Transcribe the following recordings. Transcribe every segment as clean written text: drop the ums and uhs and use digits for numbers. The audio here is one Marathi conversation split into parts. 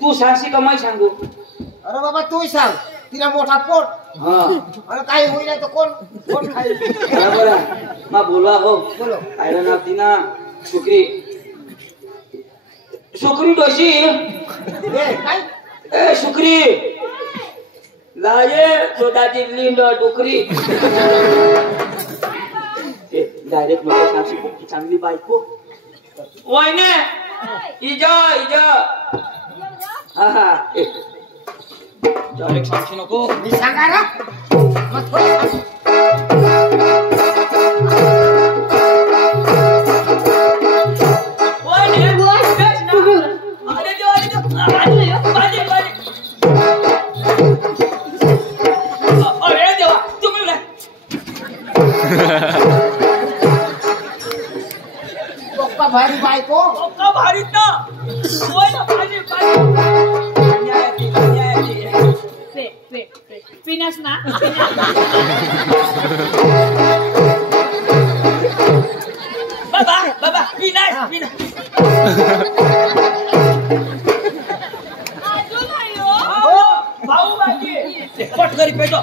तू सांगशी का मी सांगू? अरे बाबा तू सांग. तिला मोठा पोट. अरे काही होईल तर कोण कोण खाईल? बरोबर मा बोलवा हो. बोलो. आयला ना तिना सुकरी सुकरी डोशी. काय? ए सुकरी लाये स्वतःची लिंड डुकरी. डायरेक्ट नको सांगशी खूप चांगली बायको. वयने इजा इजा. हा हा डायरेक्ट सांगशी नको. मी सांगा ना. मग थोडं भारी बायको भारीत ना. पिनस ना. बाबा बाबा पिनास पिनास. भाऊ बाजी पट करी पेजो.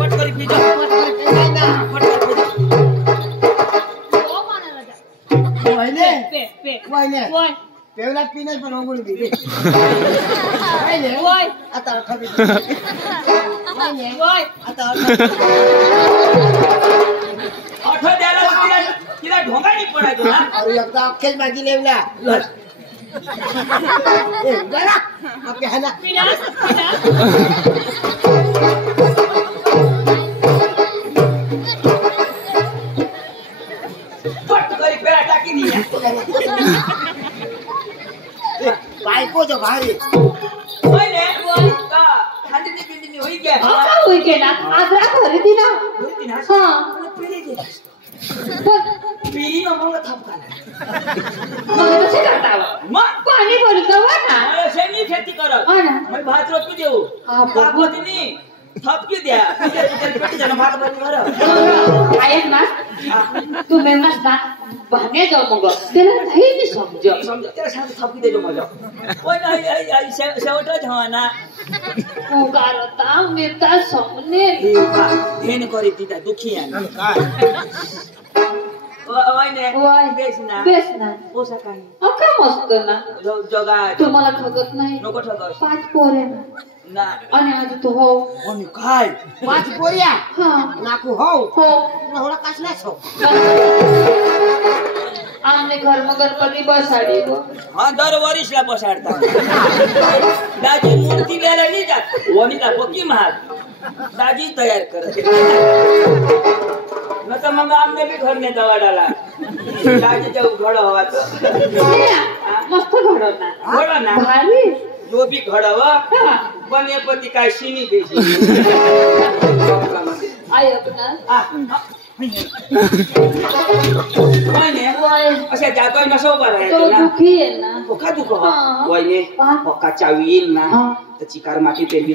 पट करी पेजो. पेवला पिनस पण होऊन गेली. आता आता आठव द्यायला तिला ढोंगाणी पडायचो ना. अरे एकदा अख्खेच मागी लेवला. बरा आपल्या हाला पट करी पेरा टाकी नाही. बायको जो भारी. होय का खांदीची बिंदीनी होई क्या? का होई के ना. आजरा खरेदी ना. होती ना. हां पिढी दे. पिढी मग थापकाला. मग कसे करता? मग पाणी भरतो ना. अरे शेणी खेती करत. मग भात रोपी देऊ. बापतीनी थपकी द्या. पेटी जण भात भरून घर. ऐक ना. तू मेमनास ना बहने जाऊ मग त्याला नाही मी समज त्याला सांग थपकी देतो मला. पण शेवटच हवा ना. उगारता मिरता समने धेन करी तिला दुखी आहे. बेस ना बेस ना. पोसा काही अका मस्त ना. जगा तुम्हाला ठगत नाही. नको ठगस. 5 पोरे ना. ना आणि आज तू हो. आणि काय 5 पोरिया. हां नाकू हो हो. एवढा कसलाच हो. आमने घर में गणपती बसाडी गो. हाँ दर वरिशला बसाडता. दाजी मूर्ती ल्याला नाही जात. वनिला पक्की महाग. दाजी तयार करते. न तर मग आमने भी घर ने दवाडाला. दाजी जाऊ घड हवा मस्त घडवणार. घड ना भारी. जो भी घडव बनेपती काय शिनी बेसी. ऐक ना. अशा जागोय नसो बरं तो दुखी आहे ना. धोका दुख वयने पक्का चावी येईल ना तर चिकार माती पेरली.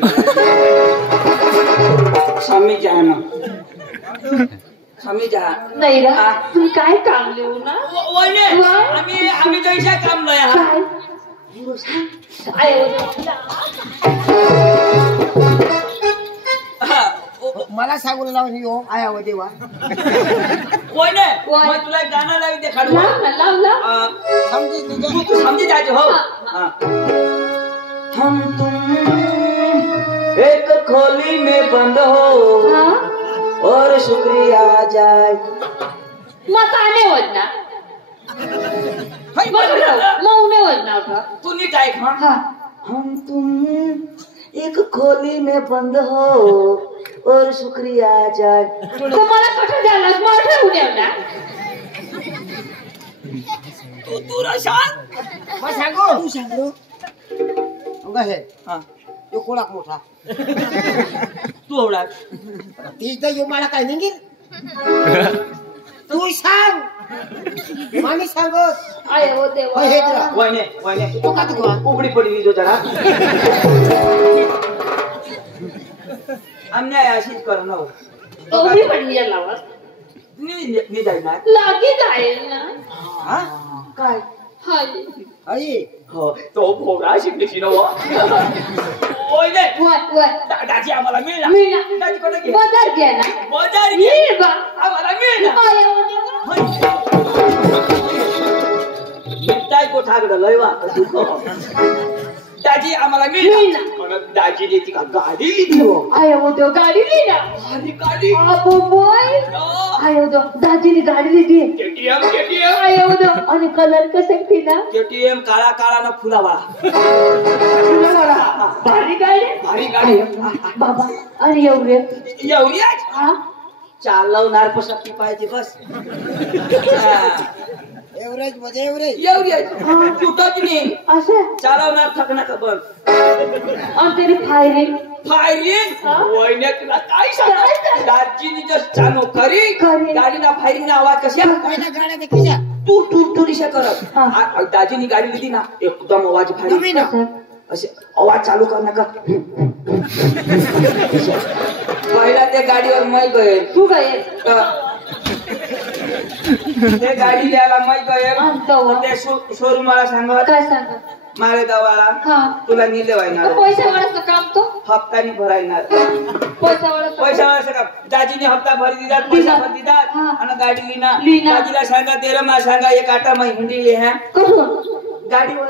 स्वामी जहा ना स्वामी जहा नाही रा. तू काय काम लिहू ना. वयने आम्ही जैसा काम नाही हा. मला सांगून लावून येऊ आया व देवा. कोई नाही. मग तुला एक गाणं लावी दे खाडू. लाव समझी जाते हो. हम तुम एक खोली में बंद हो और शुक्रिया आ जाए. मताने वजना मौने वजना का तू नीट ऐक. हम तुम एक खोली में बंद हो और शुक्रिया आ जाए. तुम्हाला कुठे जाणार. मोठे होऊ द्या ना. तू रशाल मग सांगू. तू सांगू. अंगा हे हां तो कोणाक मोठा. तू एवढा तीच तर मला काय निघील. तू सांग. मामी सांगत. आय हो देवा. हे जरा वयने तो का तू उबडी पडली जो जरा. अन्याय अशीच करणं. उभी पडली लावा. नि जाईल ना. लागी जाईल ना. हा काय हाय आई हो तो भोवरा शिकलीशी ना ओय ने वय दाजी आम्हाला मिळ ना मिळ ना. दाजी कोणा घे बाजार घ्या ना बाजार घे ये बा आम्हाला मिळ ना आय हो देवा मिठाई को ठाकड लयवा दाजी आम्हाला मिळ मिळ ना ना. म्हणून दाजी देती का गाडी लिहिली हो आय हो देवा गाडी ली ना गाडी गाडी अबो बोय आय हो देवा दाजीने गाडी लिहिली केटीएम आय हो देवा आणि कलर कसं ती ना केटीएम काळा काळा ना फुलावाळा भारी गाडी भारी गाडी बाबा आणि एवढे एवढी आहे हा चालवणार पसक्ती पाहिजे बस एव्हरेज मध्ये एव्हरेज एवढी आहे तुटत नाही असं चालवणार थकना का बघ आणि तरी फायरिंग फायरिंग हा? वहिने तुला काय काय सांगा सांगा? दाजीनी जस्ट चालू करी करी. गाडीना फायरिंग ना आवाज कशा पहिल्या गाड्या देखील तू तू थोडीशा करत हा. दाजीनी गाडी लिहिली ना एकदम आवाज तुम्ही भारी ना कसं असे आवाज चालू कर नका पहिला त्या गाडीवर मै गए तू काय ते गाडी लिहायला मै गए आणतो. ते शोरूम वाला सांगत काय सांगा मारे दवाला हा तुला निले वायणार पैसा वाढायचं काम तो हप्तानी भरायणार पैसा वाढायचं पैसा वाला का दाजीने हप्ता भर दितात पैसा भर दितात हा. आणि गाडी लिहिना लिहिना. दाजीला सांगा तेरा मा सांगा एक आटा मै हिंदी लिहा कसं गाडीवर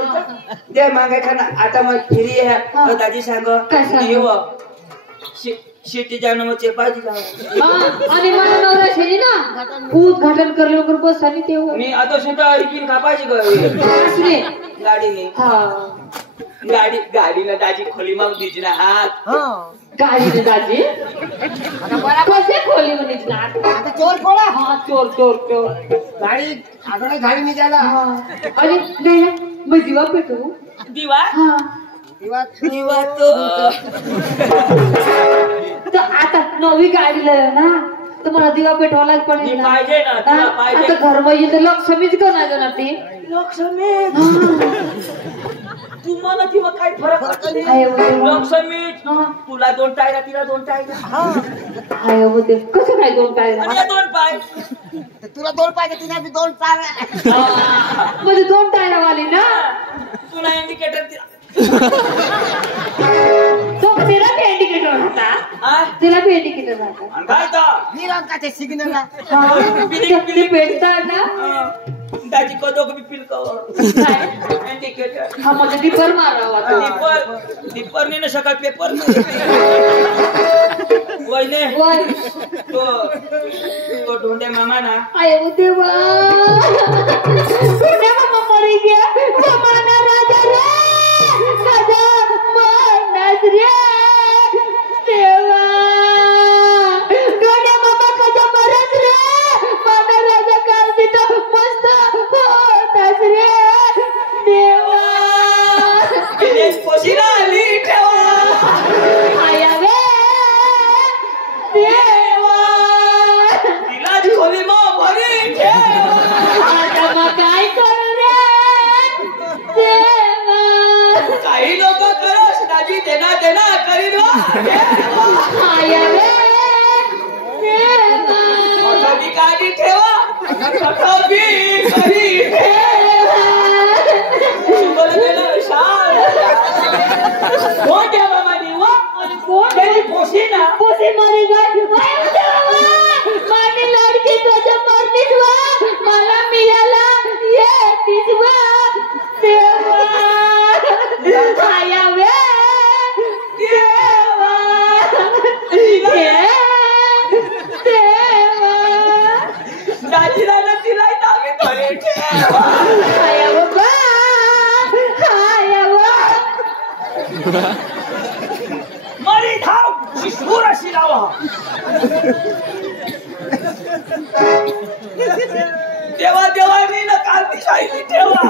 दे मागे खाना आता मग फिरी आहे हा. तर दाजी सांग काय सांग? येव शेती जाणं मग चेपाजी जावं हा, आणि मला नवरा शेनी ना उद्घाटन करल्यावर बस आणि ते मी आता सुद्धा इकीन कापायची असले गाडीने हा गाडीनं दाजी खोली मग दिजी ना हात गाडीने दाजी कसे खोली म्हणीच ना आता चोर पळा हा चोर गाडी आगळे गाडी निघाला हा. आणि नाही ना मग दिवा पेटू दिवा हा दिवा तो तर आता नवी गाडीला ना तर मला दिवा पेटवायलाच पडेल ना पाहिजे ना हा, तुला पाहिजे आता घर म्हणजे तर लक्ष्मीच करणार ना ते लक्ष्मी तुम्हाला किंवा काय फरक पडतो आहे हो देवा. लक्ष्मी हा. तुला 2 टायरा तिला 2 टायरा आहे हो ते कसं काय दोन टायर आणि 2 पाय तुला 2 पाहिजे तिला बी 2 पाहिजे म्हणजे दोन टायर वाली ना तुला इंडिकेटर तो तेरा भी इंडिकेटर होता तेरा भी इंडिकेटर होता काय तर निरंकाचे सिग्नल किती पेटतात ना दाजी कदो कभी पिल का इंडिकेटर हा म्हणजे डिपर मारावा दीपर ने सकाळ पेपर वहिने वर तो ढोंडे मामा ना आय हो देवा ढोंडे मामा मरी गया जमाना राजा रे राजा मानस रे देवा ढोंडे मामा कसा मरत रे माना राजा काल तिथं मस्त होतास रे देवा पोशीला आली ठेवा आया रे देवा तिला खोली मग भरी ठेवा आता मग काय करू रे देवा काही लोक करस दाजी देना करीन आया रे देवा कधी गाडी ठेवा कधी करी कोण द्या बाबा निवा कोण त्याची पोशी ना पोसी मरी गई माझी लडकी तुझ्या मरणीत वा मला मिळाला ये तिजवा देवा आया वे देवा देवा दाजीला ना तिला तागे धरे ठेवा आया बाबा आया वा मरी धाव शिशूर अशी लावा देवानी ना काल दिशाईली ठेवा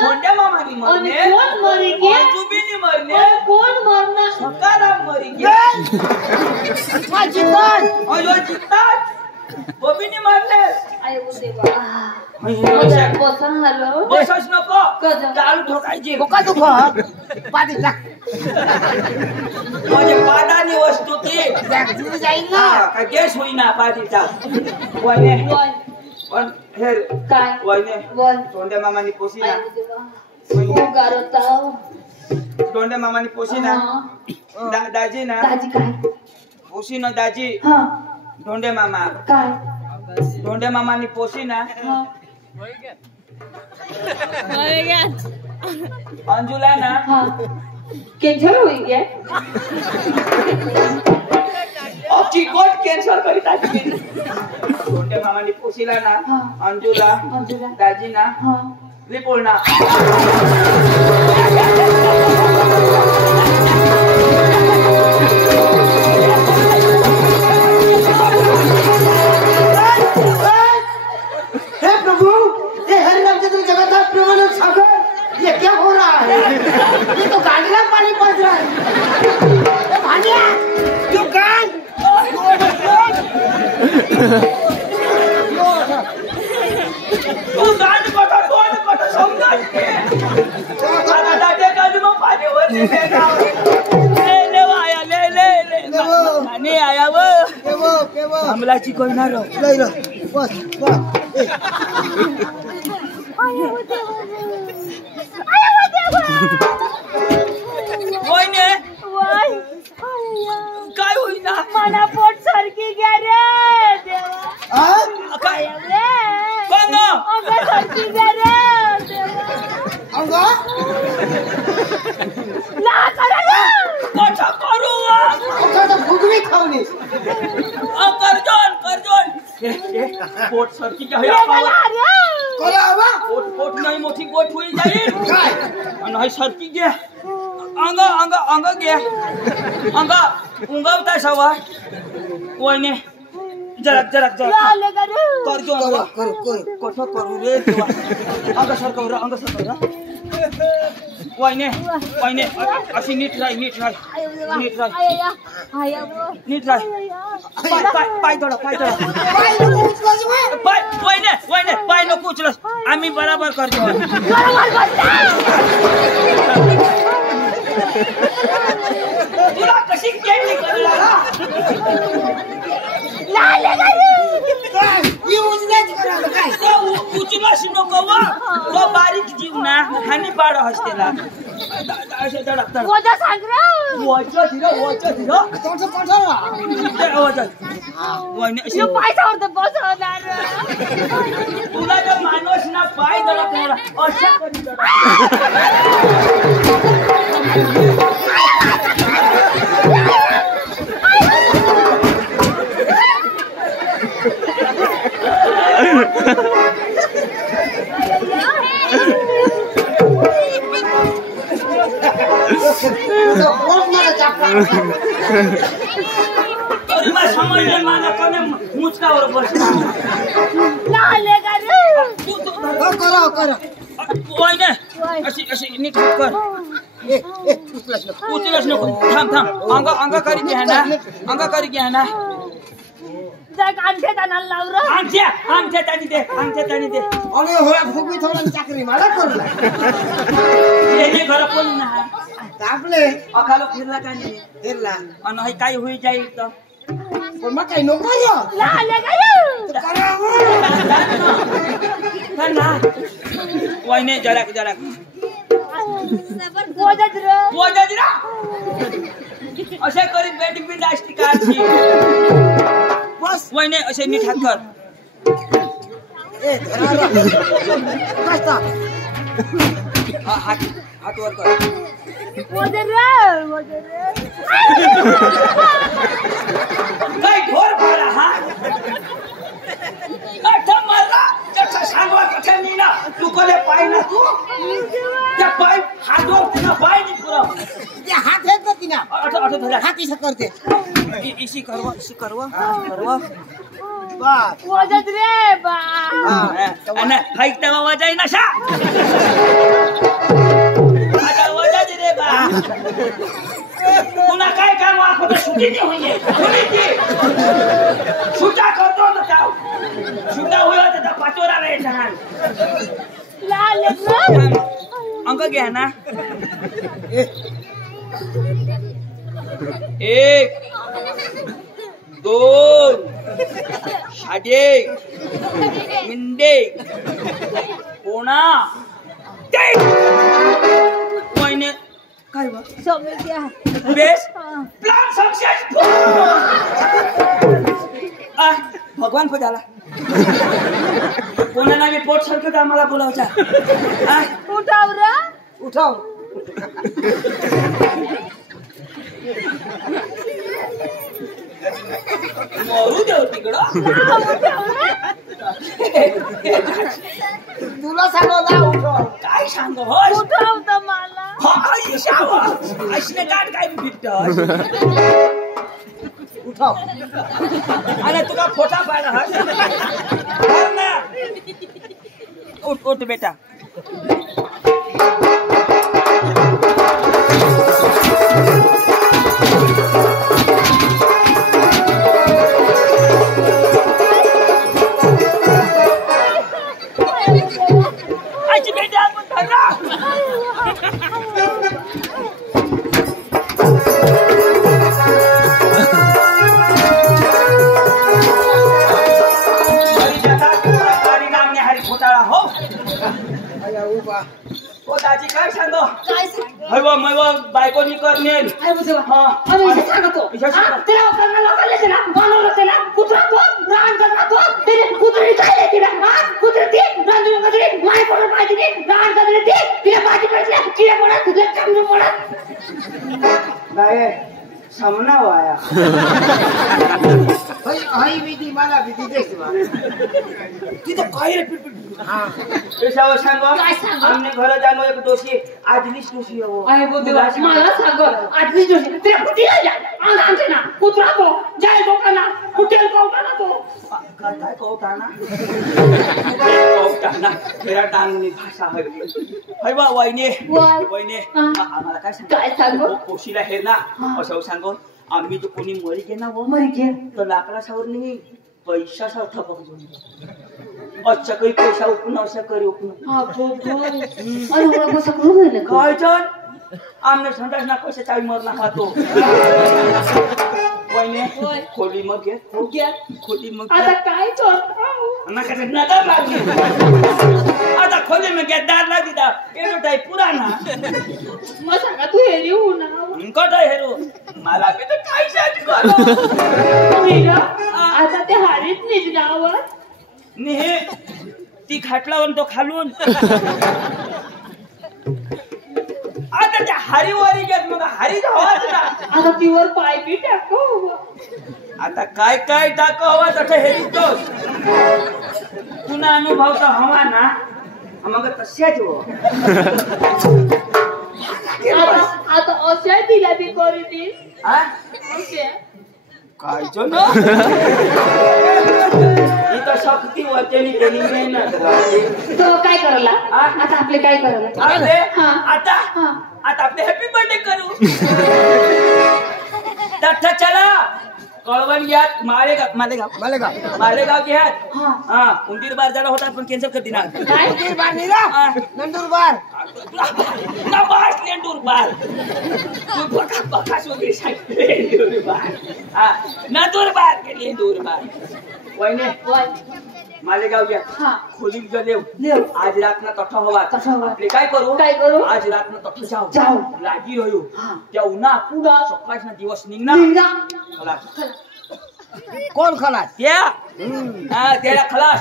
कोणत्या मामानी मरणे कोण मरी गया जुबीनी मरणे कोण मरना सकाराम मरी गे माझी कोण अयो जितात बबीनी मरले आय वो देवा बसन हॅलो बसच नको कजम. चालू ठोकायची बोका दुख पाठी टाक म्हणजे पादानी वस्तू ती जुळी जाईल ना का गॅस होईना पाठीचा वने पण हे काय वहिने बोल धोंड्या मामानी पोशी ना आई देवा खूप गारवता धोंड्या मामानी पोशी ना दाजी ना दाजी काय पोशी ना दाजी हा धोंडे मामा काय धोंडे मामानी पोशी ना हा अंजुला ना हा कैंसर हुई क्या आपकी कोट कैंसर करी दाजी धोंडे मामानी पोशीला ना हा. अंजुला अंजुला. दाजी ना हा विपुल ना हे प्रभु ये हरिनाम चंद्र जगन्नाथ प्रेमानंद सागर ये क्या हो रहा है ये तो गाड़ी में पानी पड़ रहा है भानिया you can तू गांड कोटा कोण कोटा समजाय आता दाटे गांड मग पाणी वरती ले आया ले आणि आया व केवळ हमलाची कोणार लय बस कोण वाय काय होईना मना पोट सरकी गया रे देवा काय रे कोण अंगा सरकी गया रे देवा अंगा ना करा रे कोठा करू ओका तो फुगवी खावनी करजोन पोट सरकी क्या ये गला रे कोला हवा पोट नाही मोठी गोठ होई जाईल काय नाही सरकी घे अंग घे अंग उंगावता सवा कोणी जरा लाले करू करजोन करू कोठा करू रे देवा अंग सरकव वहिने अशी नीट राह पाय थोडा वहिने पाय नको उचलस आम्ही बराबर करतो तुला कशी केली करला उचलास नको वा तो बारीक जीव ना हानी पाड हसतेला असे धडक वजा सांग रे वचा धीरा यो पायसावर तर बसवणार तुला जर माणूस ना पाय धडकणार अशा कधी समजले मला कोणी मुचकावर बसला लाले करू करा अशी नीट कर उचलच नको थांब अंग करी घ्या ना जग आणते त्यांना लावरा आमच्या तानी दे अरे होया फुगवी थोडा चाकरी मला करला येणे घर कोण नाही आपले अखालो फिरला का नाही फिरला आणि काय होई जाईल तर पण मग काही नको या लाले करू ना वहिने जरा वजत रे असे करीत बेटी बी जास्ती काढची बस वहिने असे नीट हात कर ए बसता हात वर कर वजत रे काय ढोर भाडा हा अठा मारला जसा सांगवा कथा नाही ना तू कोले पाय ना तू त्या पाय हातवर तुझा पाय नाही पुरा ते हात आहेत ना तिना अठा धरा हात इसे करते इसी करवा बस वजत रे बा आणि हाईक तेव्हा वाजाई नशा आता वाजायचे रे बा पुन्हा काय काम आपण सुटीची होईये सुटा करतो ना ताव सुटा होईल तर पाचोरा रे छान लाले रे अंक घ्या ना एक 2 साडे मिंडे कोणा महिने काय बा समस्या बेस प्लान सक्सेसफुल भगवान फुटाला कोणाला मी पोट सरकत आम्हाला बोलावचा उठाव रे उठाव मरू देव तिकडं तुला सांगू ना उठाव काय सांग होय उठाव तर मला असले गाठ काय फिट उठाव अरे तुला फोटा पाहिला हा ना उठ उठ बेटा आजी बेटा आपण धरला दाजी काय सांगो काय सांग हवा मवा बायकोनी करनेल काय बुझवा हा अरे इसे सांगतो तेरा करना लोकल लेते ना बनवलं त्याला कुत्रा तो रान करना तो तेरे कुत्री काय लेते ना हा कुत्री ती रान कुत्री माय कोण पाहिजे ती रान करले ती तिला पाठी पडल्या किडा पडा तुझे चांगलं पडा काय सामना वाया भाई आई विधी मला विधी देख तिथं काय रे पेशावर सांगो आमने घर जानो एक दोषी आजलीच दोषी हो अरे बुद्धवा मला सांग आजली जोशी तेरा कुठी जा आमचे ना कुत्रा तो जाय लोकांना कुठेल कोवटाना तो काय कोवटाना कोवटाना तेरा डांगनी भाषा है बा वहिनी वहिनी आम्हाला काय सांगो कोशीला हे ना असं सांगो आम्ही जो कोणी मरी गे ना वो मरी गे तो लाकडा सावर नाही पैसा सारखा बघून अच्छा काही पैसा उपन असा करी उपन हा भो अरे मला बस करू झालं काय चल आमने संडास ना पैसे चावी मरना खातो वहिनी खोली मग घे खोली मग आता काय करतो ना कसं नदर लागली आता खोली मग घे दार लागली दा एनो टाई पुराना मग सांगा तू हेरी हो ना कट हेरो मला बी तर काय शादी करो आता ते हारीत निघणार ने ती खाटलावर तो खालून आता त्या हरीवारी घेत मग हरी धावाच ना आता तीवर पाय बी टाको आता काय काय टाक हवा तसं हेरी तो पुन्हा अनुभव तर हवा ना मग तशाच हो आता अशा दिला बी करू ती काय जो ना इथं शक्ती वचनी केली मेहनत तो काय करला आता आपले काय करला आता आता आपले हॅपी बर्थडे करू तठ्ठा चला कळवण घ्या मालेगाव घ्यात हा उंदीरबार जरा होता पण कॅन्सल कर दिना उंदीरबार निरा नंदुरबार नबास लेंडुरबार तू बका बका सोबी सांग लेंडुरबार हा नंदुरबार के लेंडुरबार वहिने मालेगाव घ्या खोली लेव आज रातना तठ्ठा हवा आपले काय करू आज रातना तठ्ठा जाऊ लागी रह्यो त्या उन्हा पुढा सकाळचा दिवस निघणार कोण खलास त्याला खलास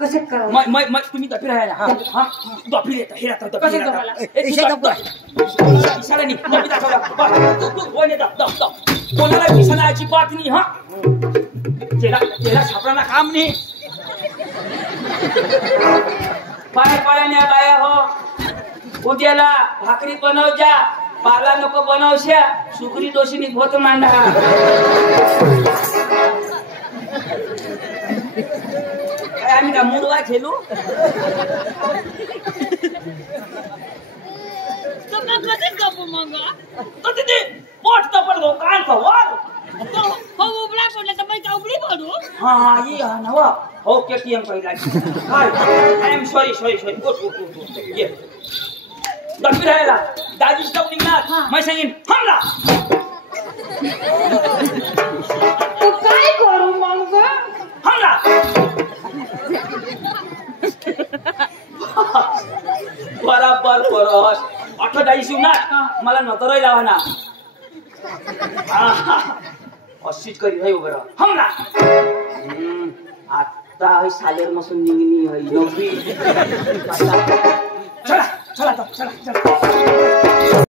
कसे करा मैं तुम्ही दफी राहायला हा दफी येता हे राहता कसे करायला इशारा नाही दफी दाखवला तू कोण येतात कोणाला इशारा अजिबात नाही हा त्याला सापडायला काम नाही पाया बाया हो उद्याला भाकरी बनवजा पाला नको बनवश्या सुकरी दोषीनी भोत मांडा आम्ही का मुडवा खेळू कसे कपू मग तो तिथे पोट तपड गो कान का वार हो उबळा पडला तर मी का उबळी पडू हा ये नवा हो केटीएम पहिला आय एम सॉरी गुड ये दफी राहायला दाजी स्टॉप निघणार मैं सांगेन हमला तू काय हमला बराबर बरस अठो जाइसु ना मला नतरै लावा ना असित करी है उगर हमला आता है सालेर मसन निंगनी है नबी चला चला चला